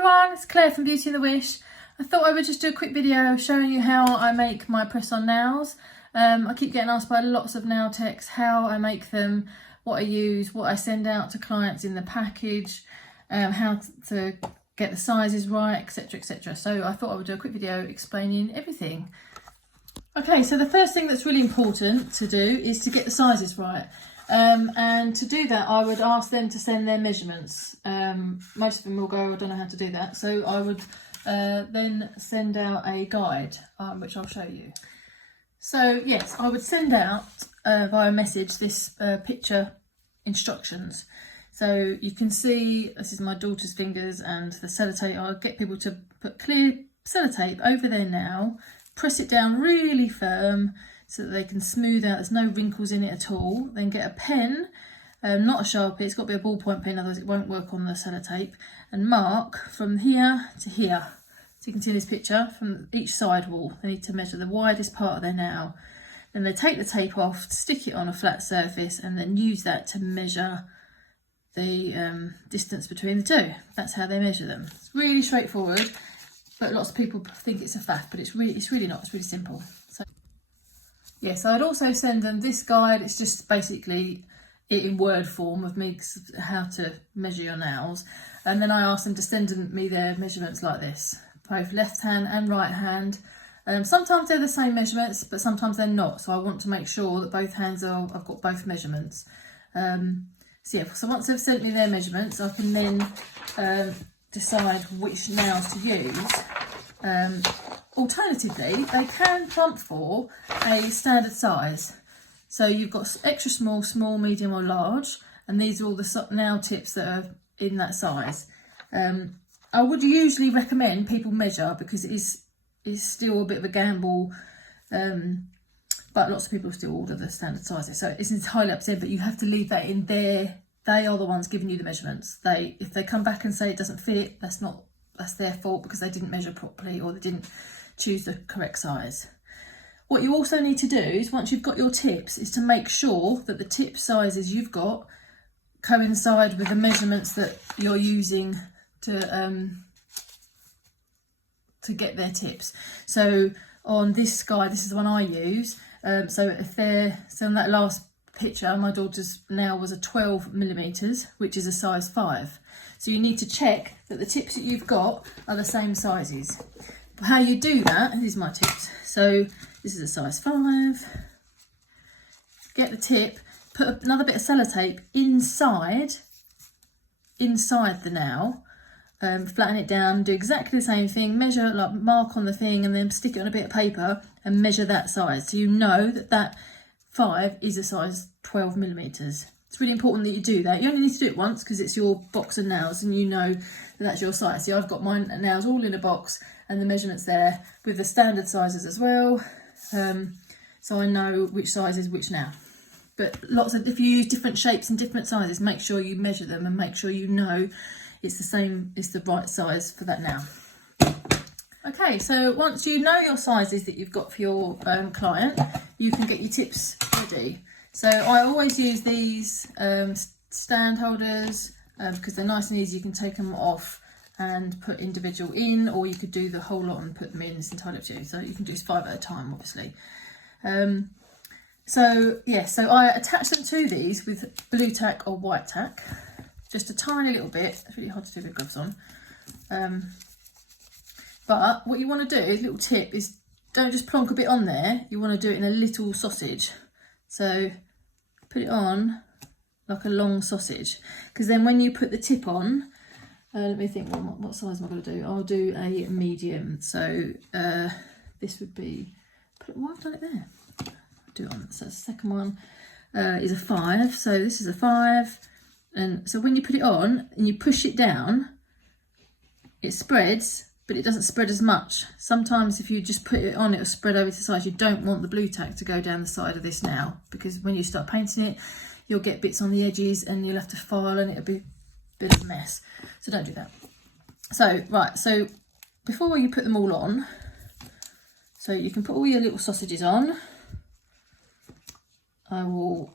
everyone, it's Claire from Beauty and the Wish. I thought I would just do a quick video showing you how I make my press-on nails. I keep getting asked by lots of nail techs how I make them, what I use, what I send out to clients in the package, how to get the sizes right, etc, etc. So I thought I would do a quick video explaining everything. Okay, so the first thing that's really important to do is to get the sizes right. And to do that, I would ask them to send their measurements. Most of them will go, I don't know how to do that. So I would then send out a guide, which I'll show you. So yes, I would send out via message this picture instructions. So you can see, this is my daughter's fingers and the sellotape. I'll get people to put clear sellotape over their nail, press it down really firm, so that they can smooth out, there's no wrinkles in it at all. Then get a pen, not a Sharpie, it's got to be a ballpoint pen, otherwise it won't work on the sellotape, and mark from here to here. So you can see this picture, from each side wall, they need to measure the widest part of their nail. Then they take the tape off, stick it on a flat surface, and then use that to measure the distance between the two. That's how they measure them. It's really straightforward, but lots of people think it's a faff, but it's really not, it's really simple. So yes, I'd also send them this guide. It's just basically it in word form of me how to measure your nails. And then I ask them to send me their measurements like this, both left hand and right hand. Sometimes they're the same measurements, but sometimes they're not. So I want to make sure that both hands I've got both measurements. So once they've sent me their measurements, I can then decide which nails to use. Alternatively, they can plump for a standard size. So you've got extra small, small, medium or large, and these are all the nail tips that are in that size. I would usually recommend people measure because it is still a bit of a gamble, but lots of people still order the standard sizes. So it's entirely up to them, but you have to leave that in there. They are the ones giving you the measurements. If they come back and say it doesn't fit, that's their fault because they didn't measure properly or they didn't choose the correct size. What you also need to do is, once you've got your tips, is to make sure that the tip sizes you've got coincide with the measurements that you're using to get their tips. So on this guide, this is the one I use. So on that last picture, my daughter's nail was a 12 millimeters, which is a size 5. So you need to check that the tips that you've got are the same sizes. How you do that, these are my tips. So this is a size 5. Get the tip, put another bit of sellotape inside the nail, flatten it down, do exactly the same thing, measure, like mark on the thing, and then stick it on a bit of paper and measure that size. So you know that 5 is a size 12 millimeters. It's really important that you do that. You only need to do it once because it's your box of nails and you know that that's your size. See, I've got my nails all in a box and the measurements there with the standard sizes as well. So I know which size is which nail. But if you use different shapes and different sizes, make sure you measure them and make sure you know it's the right size for that nail. Okay, so once you know your sizes that you've got for your client, you can get your tips ready. So I always use these stand holders because they're nice and easy. You can take them off and put individual in, or you could do the whole lot and put them in. It's entirely up to you. So you can do 5 at a time, obviously. So I attach them to these with blue tack or white tack, just a tiny little bit. It's really hard to do with gloves on. But what you want to do, little tip, is don't just plonk a bit on there. You want to do it in a little sausage. So put it on like a long sausage, because then when you put the tip on, let me think, what size am I going to do? I'll do a medium. So this would be, why have I done it there? I'll do it on, so the second one is a 5. So this is a 5. And so when you put it on and you push it down, it spreads, but it doesn't spread as much. Sometimes if you just put it on, it'll spread over to the side. You don't want the blue tack to go down the side of this nail, because when you start painting it, you'll get bits on the edges and you'll have to file and it'll be a bit of a mess. So don't do that. So, right, so before you put them all on, so you can put all your little sausages on. I will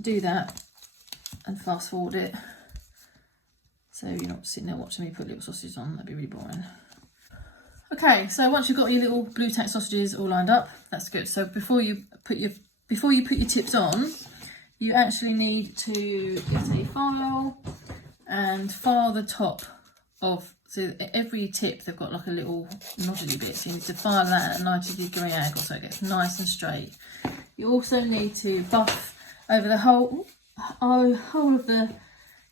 do that and fast forward it. so you're not sitting there watching me put little sausages on. That'd be really boring. Okay, so once you've got your little blue tack sausages all lined up, that's good. So before you put your tips on, you actually need to get a file and file the top of, so every tip they've got like a little noddly bit, so you need to file that at a 90-degree angle so it gets nice and straight. You also need to buff over the whole of the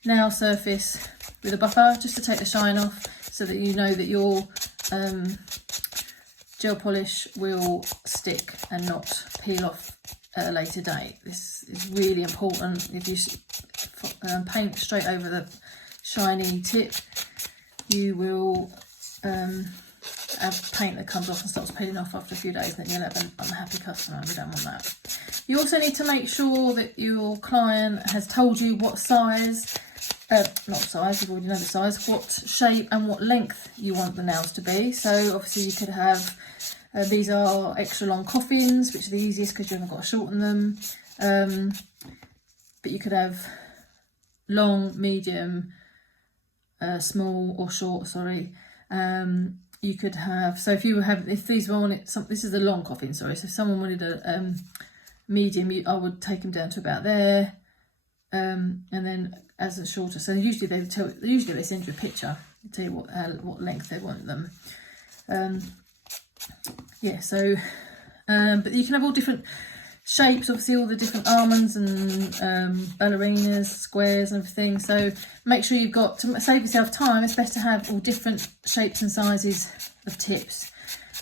nail surface with a buffer, just to take the shine off, so that you know that your gel polish will stick and not peel off at a later date. This is really important. If you paint straight over the shiny tip, you will have paint that comes off and starts peeling off after a few days, and then you'll have an unhappy customer, and we don't want that. You also need to make sure that your client has told you what size, not size, you already know the size, what shape and what length you want the nails to be. So obviously you could have, these are extra long coffins, which are the easiest because you haven't got to shorten them. But you could have long, medium, small or short, sorry. You could have, so if these were on it, this is a long coffin, sorry. So if someone wanted a medium, I would take them down to about there. And then as a shorter, so usually they send you a picture, they tell you what length they want them. Yeah, so but you can have all different shapes, obviously all the different almonds and ballerinas, squares and everything. So make sure you've got, to save yourself time, it's best to have all different shapes and sizes of tips.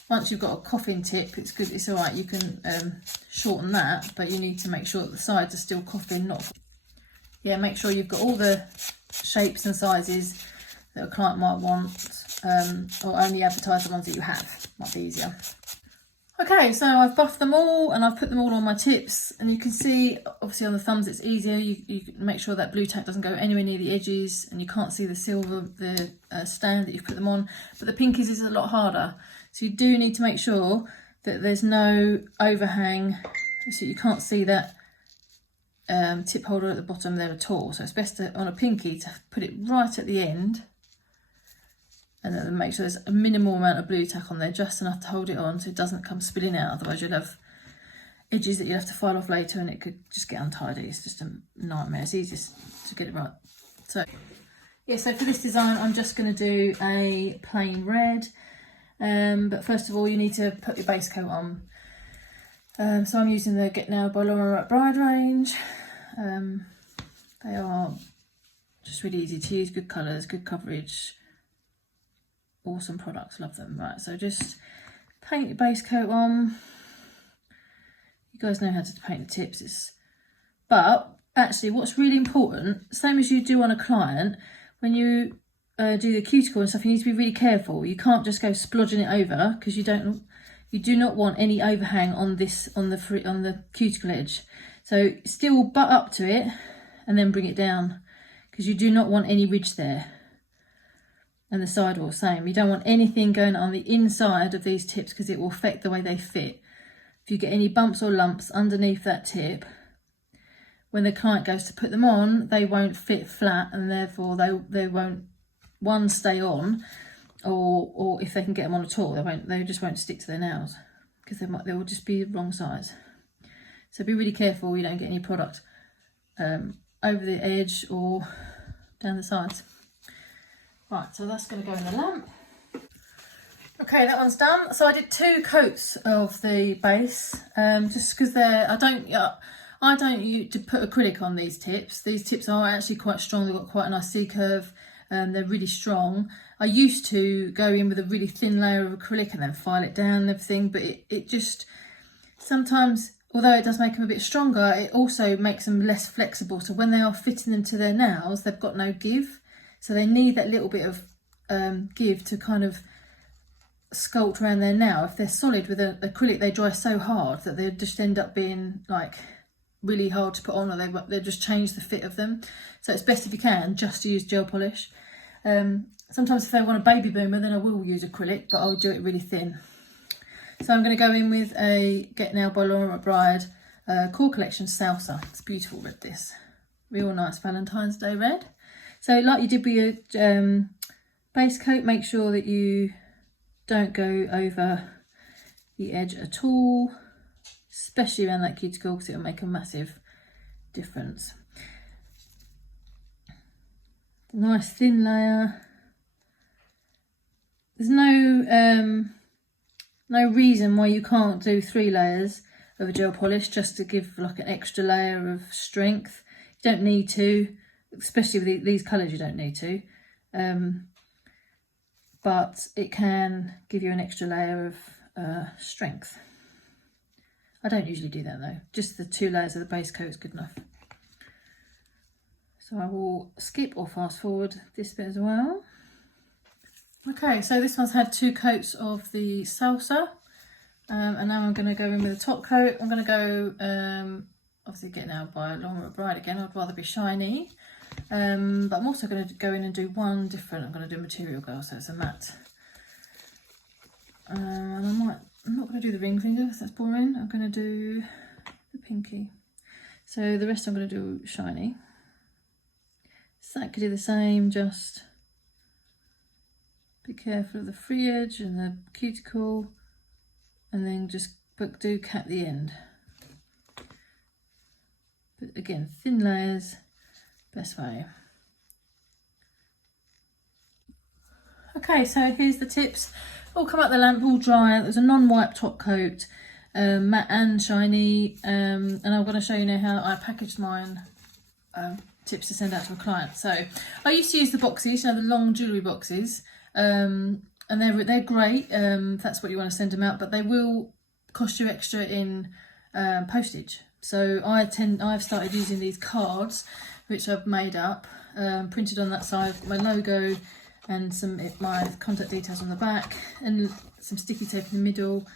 Once you've got a coffin tip, it's good, it's all right, you can shorten that, but you need to make sure that the sides are still coffin, not, yeah, make sure you've got all the shapes and sizes that a client might want, or only advertise the ones that you have, might be easier. Okay, so I've buffed them all and I've put them all on my tips, and you can see obviously on the thumbs it's easier. You can make sure that blue tack doesn't go anywhere near the edges, and you can't see the silver, the stand that you've put them on, but the pinkies is a lot harder. So you do need to make sure that there's no overhang, so you can't see that tip holder at the bottom there at all. So it's best to, on a pinky, to put it right at the end, and then make sure there's a minimal amount of blue tack on there, just enough to hold it on so it doesn't come spilling out. Otherwise you'll have edges that you'll have to file off later and it could just get untidy. It's just a nightmare. It's easiest to get it right. So yeah, so for this design I'm just going to do a plain red, but first of all you need to put your base coat on. So I'm using the Get Nailed by Laura McBride range. They are just really easy to use, good colours, good coverage, awesome products, love them. Right, so just paint your base coat on. You guys know how to paint the tips. But actually what's really important, same as you do on a client, when you do the cuticle and stuff, you need to be really careful. You can't just go splodging it over, because you do not want any overhang on this, on the cuticle edge. So still butt up to it and then bring it down, because you do not want any ridge there. And the sidewall, same. You don't want anything going on the inside of these tips, because it will affect the way they fit. If you get any bumps or lumps underneath that tip, when the client goes to put them on, they won't fit flat, and therefore they won't, one, stay on, or if they can get them on at all, they just won't stick to their nails, because they will just be the wrong size. So be really careful you don't get any product over the edge or down the sides. Right, so that's going to go in the lamp. Okay, that one's done. So I did 2 coats of the base, just because I don't use to put acrylic on these tips. These tips are actually quite strong. They've got quite a nice C-curve. They're really strong. I used to go in with a really thin layer of acrylic and then file it down and everything, but it just sometimes, although it does make them a bit stronger, it also makes them less flexible. So when they are fitting them to their nails, they've got no give. So they need that little bit of give to kind of sculpt around their nail. If they're solid with acrylic, they dry so hard that they just end up being like really hard to put on, or they just change the fit of them. So it's best, if you can, just to use gel polish. Sometimes if they want a baby boomer, then I will use acrylic, but I'll do it really thin. So I'm going to go in with a Get Nailed by Laura McBride Core Collection Salsa. It's beautiful red, this. Real nice Valentine's Day red. So like you did with your base coat, make sure that you don't go over the edge at all, especially around that cuticle, because it'll make a massive difference. Nice thin layer. There's no reason why you can't do 3 layers of a gel polish just to give like an extra layer of strength. You don't need to, especially with these colours, you don't need to. But it can give you an extra layer of strength. I don't usually do that though, just the 2 layers of the base coat is good enough. So I will skip or fast forward this bit as well. Okay, so this one's had 2 coats of the salsa, and now I'm going to go in with a top coat. I'm going to go, obviously getting out by Laura McBride again, I'd rather be shiny, but I'm also going to go in and do one different. I'm going to do Material Girl, so it's a matte. And I'm not going to do the ring finger, that's boring. I'm going to do the pinky. So the rest I'm going to do shiny. Exactly the same, just be careful of the free edge and the cuticle, and then just do cap the end. But again, thin layers, best way. Okay, so here's the tips. All come out the lamp, all dry. There's a non-wipe top coat, matte and shiny, and I'm going to show you now how I packaged mine. Tips to send out to a client. So I used to use the boxes, you know, the long jewellery boxes, and they're great if that's what you want to send them out, but they will cost you extra in postage. So I've started using these cards which I've made up, printed on that side, my logo and my contact details on the back, and some sticky tape in the middle,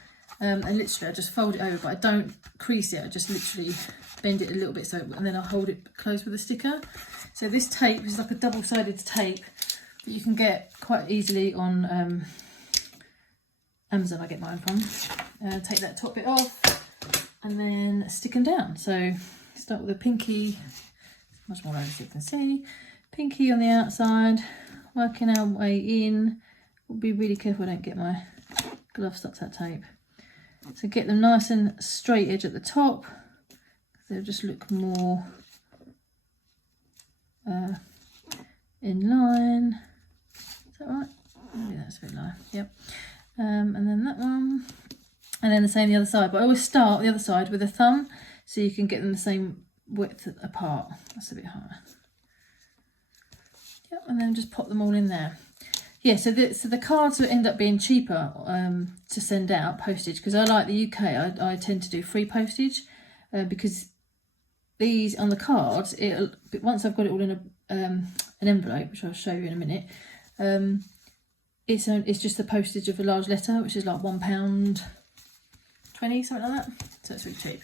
and literally I just fold it over, but I don't crease it, I just literally bend it a little bit, and then I'll hold it closed with a sticker. So this tape is like a double-sided tape that you can get quite easily on Amazon. I get mine from. Take that top bit off and then stick them down. So start with a pinky, much more over so you can see. Pinky on the outside, working our way in. We'll be really careful I don't get my glove stuck to that tape. So get them nice and straight edge at the top. They'll just look more in line. Is that right? Maybe that's a bit low. Yep. And then that one, and then the same the other side. But I always start the other side with a thumb, so you can get them the same width apart. That's a bit higher. Yep. And then just pop them all in there. Yeah. So the cards will end up being cheaper to send out postage, because I like the UK. I tend to do free postage because these on the cards, once I've got it all in an envelope, which I'll show you in a minute, it's just the postage of a large letter, which is like £1.20, something like that. So it's really cheap.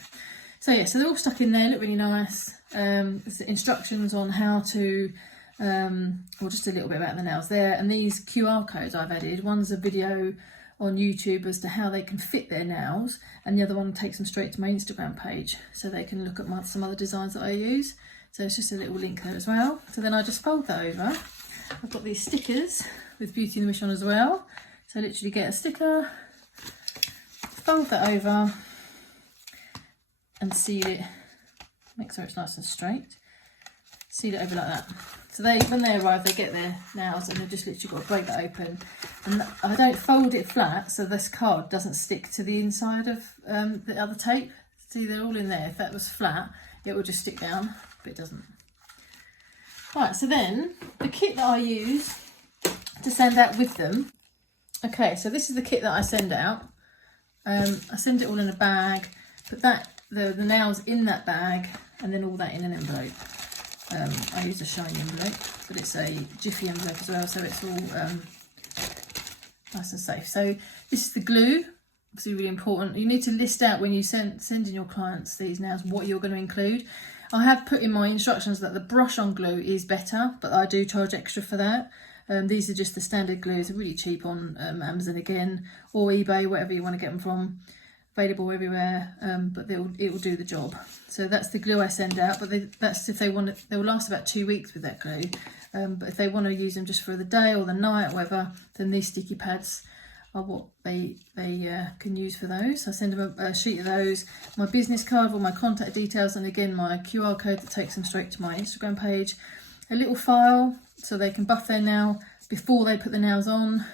So yeah, so they're all stuck in there, look really nice. There's the instructions on how to, or just a little bit about the nails there. And these QR codes I've added, one's a video on YouTube as to how they can fit their nails, and the other one takes them straight to my Instagram page, so they can look at some other designs that I use. So it's just a little link there as well. So then I just fold that over. I've got these stickers with Beauty and the Wish on as well. So literally get a sticker, fold that over and seal it, make sure it's nice and straight. Seal it over like that. So when they arrive, they get their nails and they've just literally got to break that open. And I don't fold it flat so this card doesn't stick to the inside of the other tape. See, they're all in there. If that was flat, it would just stick down, but it doesn't. Right, so then the kit that I use to send out with them. Okay, so this is the kit that I send out. I send it all in a bag, put the nails in that bag, and then all that in an envelope. I use a shiny envelope, but it's a jiffy envelope as well, so it's all nice and safe. So this is the glue, obviously really important. You need to list out when you send in your clients these nails what you're going to include. I have put in my instructions that the brush on glue is better, but I do charge extra for that. These are just the standard glues, they're really cheap on Amazon again, or eBay, whatever you want to get them from. available everywhere, but it will do the job. So that's the glue I send out, but that's if they want it. They will last about 2 weeks with that glue, but if they want to use them just for the day or the night or whatever, then these sticky pads are what they can use for those. I send them a sheet of those, my business card with my contact details, and again my QR code that takes them straight to my Instagram page, a little file so they can buff their nail before they put the nails on,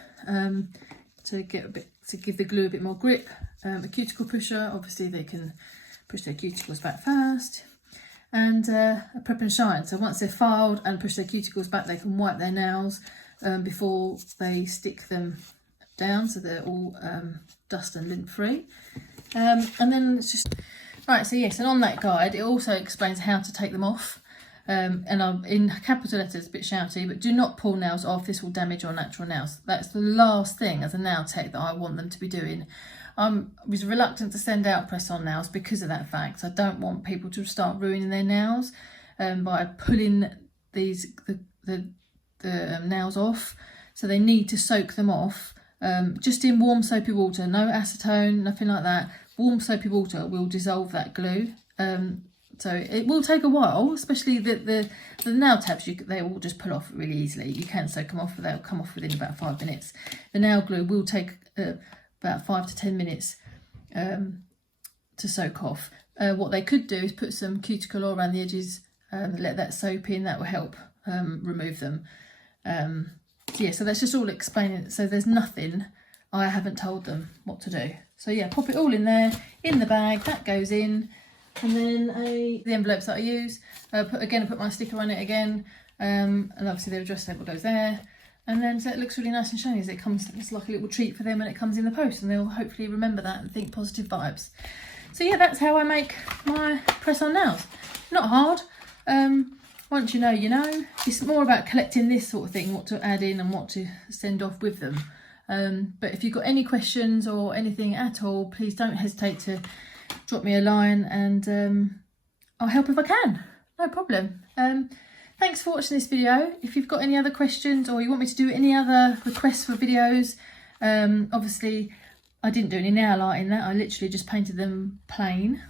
to give the glue a bit more grip, a cuticle pusher, obviously they can push their cuticles back first, and a prep and shine, so once they're filed and push their cuticles back, they can wipe their nails before they stick them down, so they're all dust and lint free. And then it's just right, so yes, and on that guide it also explains how to take them off, and I'm in capital letters, a bit shouty, but do not pull nails off. This will damage your natural nails. That's the last thing as a nail tech that I want them to be doing. I was reluctant to send out press-on nails because of that fact. I don't want people to start ruining their nails by pulling the nails off, so they need to soak them off just in warm soapy water, no acetone, nothing like that. Warm soapy water will dissolve that glue. So it will take a while, especially the nail tabs, they will just pull off really easily. You can soak them off, but they'll come off within about 5 minutes. The nail glue will take about 5 to 10 minutes to soak off. What they could do is put some cuticle oil around the edges, let that soap in, that will help remove them. Yeah, so that's just all explaining. So there's nothing I haven't told them what to do. So yeah, pop it all in there, in the bag, that goes in. And then the envelopes that I use, I put my sticker on it again, and obviously the address label goes there, and then so it looks really nice and shiny as it comes. It's like a little treat for them when it comes in the post, and they'll hopefully remember that and think positive vibes. So yeah, that's how I make my press-on nails. Not hard. Once you know, you know. It's more about collecting this sort of thing, what to add in and what to send off with them. But if you've got any questions or anything at all, please don't hesitate to drop me a line, and I'll help if I can, no problem. Thanks for watching this video. If you've got any other questions or you want me to do any other requests for videos, obviously I didn't do any nail art in that, I literally just painted them plain,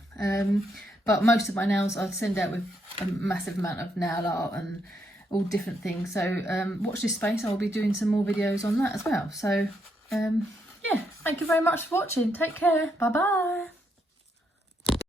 but most of my nails I'd send out with a massive amount of nail art and all different things, so watch this space. I'll be doing some more videos on that as well. So yeah, thank you very much for watching. Take care, bye bye.